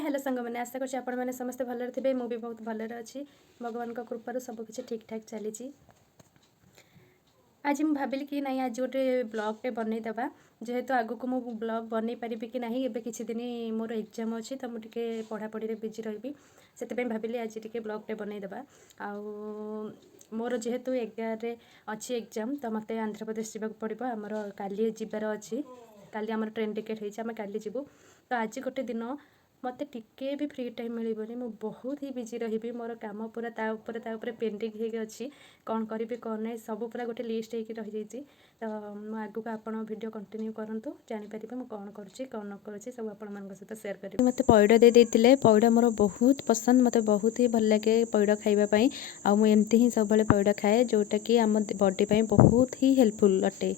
Hello सांग मैंने आशा करछि आपण माने समस्त भलरे थिबे मु भी बहुत भलरे अछि भगवान को कृपारु सब किछि ठीक ठाक चली। आज मुझे भाविली कि नहीं आज गोटे ब्लॉगटे बनई देबा जेहेतु आगु मु ब्लॉग बनई पारि कि नहीं एबे किछि दिन मोर एग्जाम अछि तो मुझे पढ़ापढ़ी रे बिजी रही से भाविली आज टिके ब्लॉगटे बनई देबा आउ मोर जेहेतु 11 रे अछि एग्जाम तो मते आंध्र प्रदेश जाबा पड़िबो हमर काली जिबार अछि काली हमर ट्रेन टिकेट होइछ हम काली जिबु तो आज गोटे दिन मते टिके भी फ्री टाइम मिलबनी मु बहुत ही बिजी रही मोर काम पूरा ता ऊपर पेंडिंग हे अछि कौन करी कौन नहीं सब पूरा गोटे लिस्ट होकर रही जाइए तो मु आगु आपण वीडियो कंटिन्यू करंतु जानि परिबे मु कौन करूची कौन न करूची सब आपण मान सहित शेयर करी। मते पइड दे देथिले पइड मोर बहुत पसंद मते बहुत ही भल लगे पइड खाइबा पई आ मु एमती ही सब बेले पइड खाए जोटा कि हम बॉडी पई बहुत ही हेल्पफुल अटे।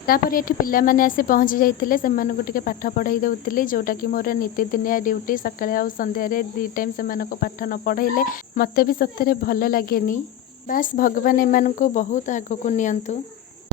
तापर एठी पिला माने आसे पहुँची जाइतिले सेमानको टिके पाठ पढ़ाई देउतिले जोटा कि मोर नित्यदिनिया ड्यूटी सकाळे आ संध्या रे दी टाइम सेमानको पाठ न पढ़ाइले मते भी सत्तरे भल लागेनी। बास भगवान एमानको बहुत आगो को नियंतु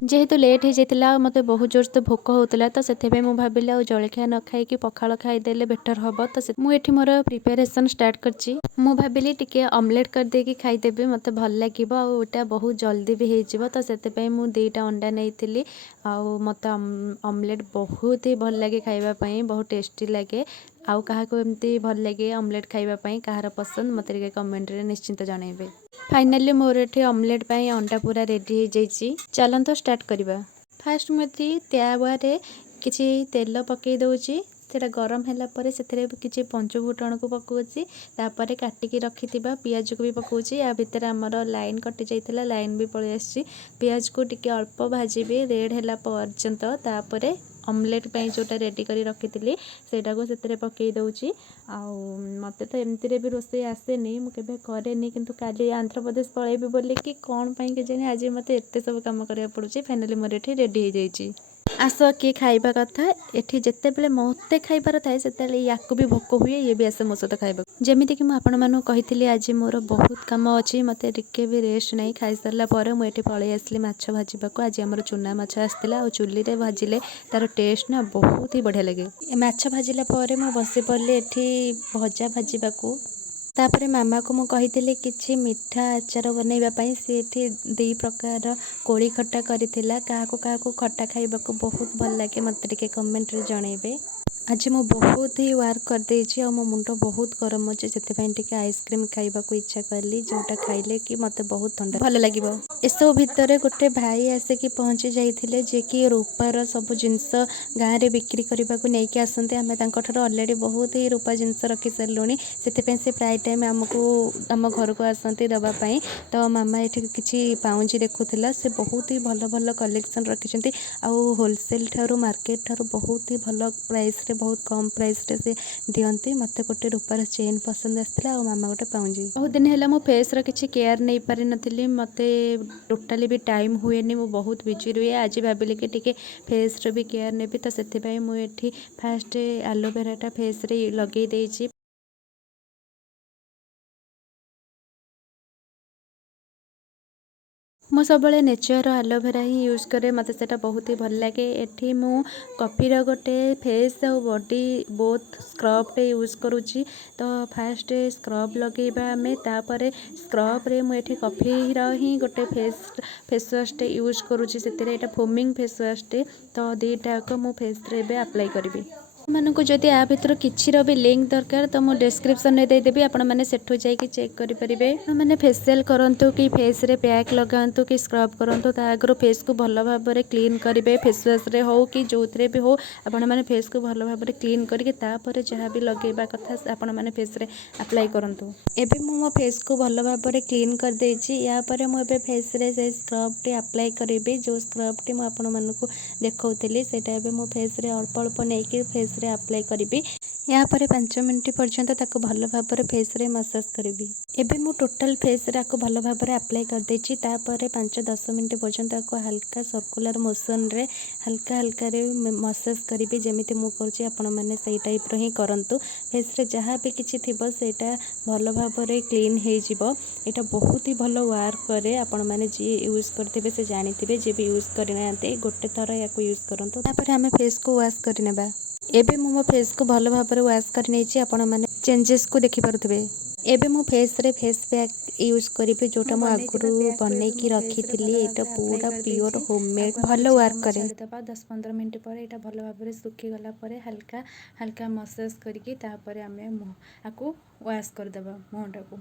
जेहेतु लेट हो जाता मत बहुत जोर से भोक होता तो से भाविली आ जलखिया न खाई पखाल खाईदे बेटर हम तो मुझे मोर प्रिपेरेसन स्टार्ट करची मु भाविली टिके ऑमलेट कर देकी खाईदेवी मत भल लगे आटा बहुत जल्दी भी हो तो से मुझे 2टा अंडा नहीं आउ मत ऑमलेट बहुत ही भल लगे खाइबापी बहुत टेस्टी लगे आउ क्या एमती भल लगे ऑमलेट खाइबापी कहार पसंद मत कमेंट रे निश्चिंत जनइबे। फाइनली मोर एठी ऑमलेट पाई अंडा पूरा रेडी हो जाइए चलतो स्टार्ट करवा। फास्ट मुझे त्यावारे किसी तेल पकई दौची सेटा गरम है से किसी पंचफुटण को पकाउची तापर काटिकी रखि पियाज को भी पकाउची या भितर आमर लाइन कटि जाइए लाइन भी पलि आसी पियाज को टिके अल्प भाजबी रेड है पर्यंत तापर ऑमलेट पे जोटा रेडी करी रखी सेटा को से पकई दौची आउ मते तो एमती भी रोषे आसेनी मुझे करेनी किंतु काली आंध्र प्रदेश पलैबी बोली कि कौन पाई के जानी आज मते एते सब काम करिया पड़ुची फाइनली मोर एठी रेडी हो जाइए। आस किए खाइबा कथा एठी जेते बेले मते खाइबार थाए सेते याकू भी भोक हुए ये भी आसे मो सहित खाइबा जेमिति कि मु आपण मानू कहिथिली आज मोर बहुत काम अछि मते टिके भी रेस्ट नहीं खाई सरला परे मु एठी पळै आसली माछ भाजीबाको आज हमर चुना माछ आस्तिला आ चुल्ली रे भाजिले तार टेस्ट ना बहुत ही बढ़िया लगे माछ भाजिला परे मु बसी पड़ली एठी भजा भाजीबाको तापर मामा को मु कहिथिली किछि मिठा आचार बनैबा पई से एठी 2 प्रकार कोली खट्टा करिथिला काहाको खट्टा खाइबाको बहुत भल लगे मते टिके कमेंट रे जणैबे। आज मु बहुत ही वर्क कर देछि और मो मुंड बहुत गरम अछि सेते पई टिके आइसक्रीम खाइबा को इच्छा करली जोटा खाइले कि मते बहुत ठंडा भल लागिबो। एसो भितरे गोटे भाई आसे कि पहुंची जाइथिले जे कि रूपार सब जिंस गाँ रे बिक्री करबा को नेकी आसंते हमें तांको ठरो ऑलरेडी बहुत ही रूपा जिंस रखी सरलुनी सेते पई से प्राय टाइम हमको आम घर को आसंते दबा पई तो मामा एठी किछि पाउंजी देखुथिला से बहुत ही भल भल कलेक्शन रखिसंती आ होलसेल ठारू मार्केट ठारू बहुत ही भल प्राइस रे बहुत कम प्राइस रे से दियंती मते गोटे रूपार चेन पसंद आसला और मामा गोटे पाउंजी बहुत दिन हैला मो फेस रा किछि केयर नहीं पारि नथिली मते टोटाली भी टाइम हुएनी मु बहुत बिजी रुए आज भाविली कि टिके फेस रे भी केयर नेबी तो सेते पई मु एठी फास्ट एलोवेराटा फेस रे लगे देछि। मु सब नेचर एलोवेरा ही यूज करे मते सेटा बहुत ही भल लगे एठी मु कॉफीर गोटे फेस और बॉडी बोथ स्क्रबटे यूज करुच्ची तो फास्ट स्क्रब लगेबा में तापर स्क्रब रे मु एठी कॉफीर ही गोटे फेसवाशटे यूज करुच्ची सेते एटा फोमिंग फेसवाशटे तो 2टाक मु फेस रे बे अप्लाई करबी मानक जदि आ भितर किछि भी लिंक दरकार तो मु डिस्क्रिप्शन में देदेवी आपण मैंने सेठू जाइए चेक करेंगे मैंने फेशियल करंतु कि फेस रे पैक लगातु कि स्क्रब करंतु ता आगर फेस को भल भाव में क्लीन करेंगे फेसवाश रे हो कि जो भी हो आपण मैंने फेस को भल भाव में क्लीन करके तापर जहाँ भी लगेबा कथा आपण मैंने फेस रे अप्लाई करंतु एबे मो फेस को भल भाव में क्लीन कर देछि या पर मु एबे फेस रे से स्क्रब टे अप्लाई करेंगे जो स्क्रब टे मु आपण मानकु देखौतली सेटा एबे मो फेस रे अल्प अल्प नेकी फेस रे अप्लाई करी या पर 5 मिनट पर्यंत ताको भल भाव में फेस रे मसाज करी एबे मु टोटल फेस रे को भल भाव में अप्लाई कर देछि तापर 5-10 मिनट पर्यंत ताको हल्का सर्कुलर मोशन रे हल्का हल्का रे मसाज करी जेमिति मु करछि आपण माने सही टाइप रो ही करंतु फेस रे जहाँ भी किछि थिबो सेटा भल भाव में क्लीन हे जिवो एटा बहुत ही भल वर्क करे आपण माने जी यूज करथिबे से जानिथिबे जे भी यूज करिनाते गोटे थर याको यूज करंतु तापर हमें फेस को वॉश करिनेबा। एबे मो फेस को भल भाव वाश कर आपण मैंने चेंजेस को देखि पारुथिबे। एबे मो फेस रे फेस पैक यूज करिबे जोटा मो आगुरु बनेकी रखी थिली। एटा पूरा प्योर होममेड भल वर्क करे। 10-15 मिनट पर एटा भल भाव सुखी गला पर हल्का हल्का मसाज करके तापर आमे आकु वाश कर देबा मुहटा को।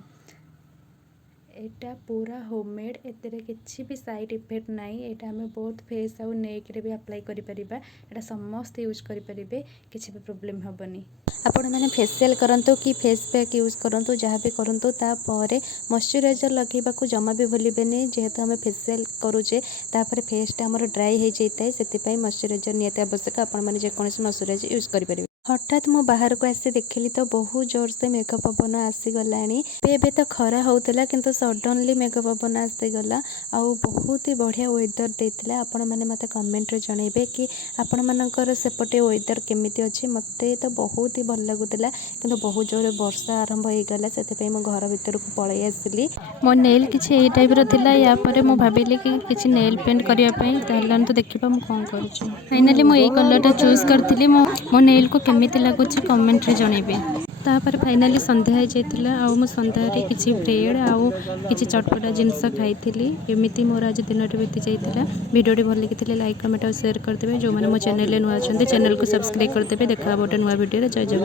एटा पूरा होममेड एतरे किछि भी साइड इफेक्ट नाही। एटा हमें बहुत फेस आउ नेक रे भी अप्लाई करि परिबा। एटा समस्त यूज करि परिबे किछि भी प्रॉब्लम हबनी। आपण मैंने फेशियल करंतु कि फेस पैक यूज करंतु जहाँ भी करंतु तापर मॉइस्चराइजर लगेबा को जमा भी भूलिबेनी। जेहेतु हमें फेशियल करूचे तापर फेसटा हमर ड्राई हो जाए से मॉइस्चराइजर नियत आवश्यक। आपण मैंने जेकोसी मॉइस्चराइजर यूज करि परिबे। हठात मो बाहर को आसी देखिली तो बहुत जोर से मेघ पवन आसीगलाणी। एबे तो खरा होउतला किंतु सडनली मेघ पवन आसीगला आउ बहुत ही बढ़िया वेदर देइतला। आपण माने मते कमेंट रे जणैबे कि आपण मानकर सेपटे वेदर केमिति अछि। मते तो बहुत ही भल लागुतला किंतु बहुत जोर वर्षा आरंभ हो गला से मो घर भीतर को पळै आसिली। मो नेल किछि ए टाइप रो थिला। या परे मो भाबिली कि किछि नेल पेंट करिया पई तालन तो देखिबा मो कोन करूछि। फाइनली मो ए कलर टा चूज करथिली। मो नेल को केमिति लागुछि कमेंट रे जणैबे। तापर फाइनली संध्या हो जाइतिला आउ मो संध्या रे किछि ब्रेड आउ किछि चटपटा जिंस खाइथिली। एमिति मोर आज दिनटे बीती जाइतिला। वीडियोटी भल लागिथिले लाइक कमेंट और शेयर कर देबे। जो माने मो चैनल रे नुआ अछंती चैनल को सब्सक्राइब कर देबे। देखा गोटे नुआ वीडियो रे। जय जय।